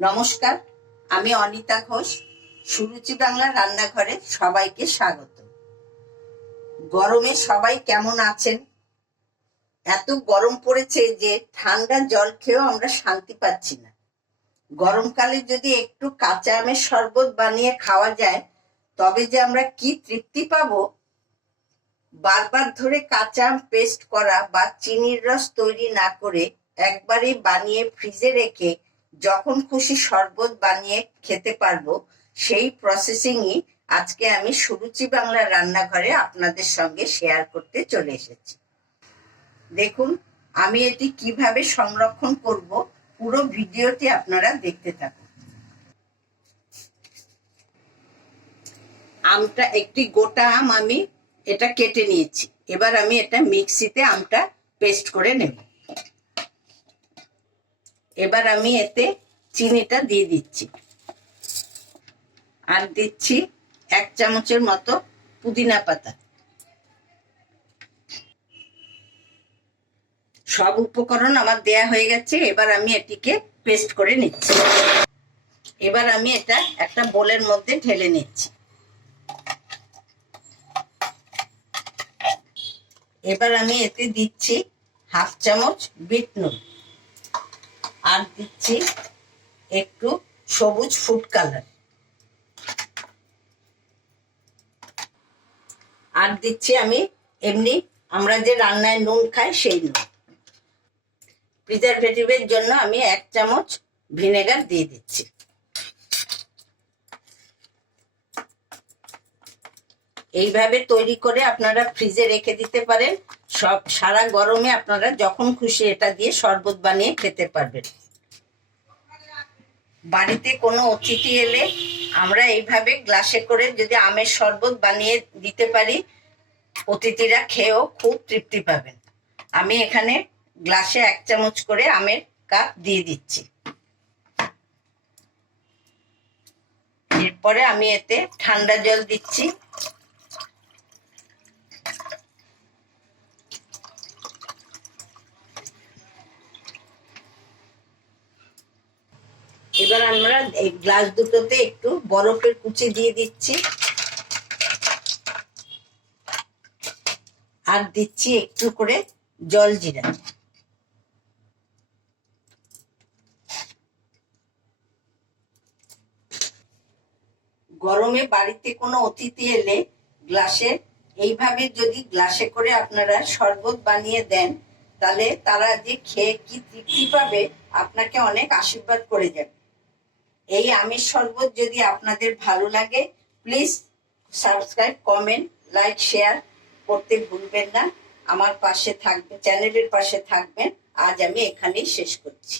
নমস্কার, আমি অনিতা ঘোষ, সুরুচি বাংলা রান্নাঘরে সবাইকে স্বাগত। গরমে সবাই কেমন আছেন? এত গরম পড়েছে যে ঠান্ডা জল খেয়েও আমরা শান্তি পাচ্ছি না। গরমকালে যদি একটু কাঁচা আমের শরবত বানিয়ে খাওয়া যায়, তবে যে আমরা কি তৃপ্তি পাবো? বারবার ধরে কাঁচা আম পেস্ট করা বা চিনির রস তৈরি না করে একবারেই বানিয়ে ফ্রিজে রেখে যখন খুশি শরবত বানিয়ে খেতে পারব, সেই প্রসেসিংই আজকে আমি সুরুচি বাংলা রান্নাঘরে আপনাদের সঙ্গে শেয়ার করতে চলে এসেছি। দেখুন, আমি এটি কীভাবে সংরক্ষণ করব, পুরো ভিডিওটি আপনারা দেখতে থাকুন। আমটা একটি গোটা আম আমি এটা কেটে নিয়েছি। এবার আমি এটা মিক্সিতে আমটা পেস্ট করে নেব। এবার আমি এতে চিনিটা দিয়ে দিচ্ছি। আর দিচ্ছি এক চামচের মতো পুদিনা পাতা। সব উপকরণ আমার দেয়া হয়ে গেছে, এবার আমি এটিকে পেস্ট করে নিচ্ছি। এবার আমি এটা একটা বোলের মধ্যে ঢেলে নিচ্ছি। এবার আমি এতে দিচ্ছি হাফ চামচ বিট নুন। আর দিচ্ছি একটু সবুজ ফুড কালার আর দিচ্ছি আমি এমনি, আমরা যে রান্নায় নুন খাই সেই নুন। প্রিজারভেটিভের জন্য আমি এক চামচ ভিনেগার দিয়ে দিচ্ছি। এইভাবে তৈরি করে আপনারা ফ্রিজে রেখে দিতে পারেন। সব সারা গরমে আপনারা যখন খুশি এটা দিয়ে শরবত বানিয়ে খেতে পারবেন। বাড়িতে কোনো অতিথি এলে আমরা এইভাবে গ্লাসে করে যদি আমের শরবত বানিয়ে দিতে পারি, অতিথিরা খেয়েও খুব তৃপ্তি পাবেন। আমি এখানে গ্লাসে এক চামচ করে আমের কাপ দিয়ে দিচ্ছি। এরপরে আমি এতে ঠান্ডা জল দিচ্ছি। এবার আমরা এই গ্লাস দুটোতে একটু বরফের কুচি দিয়ে দিচ্ছি। আর দিচ্ছি একটু করে জল জিরা। গরমে বাড়িতে কোনো অতিথি এলে গ্লাসে, এইভাবে যদি গ্লাসে করে আপনারা শরবত বানিয়ে দেন, তাহলে তারা যে খেয়ে কি তৃপ্তি পাবে, আপনাকে অনেক আশীর্বাদ করে যাবে। এই আমের শরবত যদি আপনাদের ভালো লাগে please subscribe comment like share করতে ভুলবেন না। আমার পাশে থাকবে চ্যানেলের পাশে থাকবেন। আজ আমি এখানেই শেষ করছি।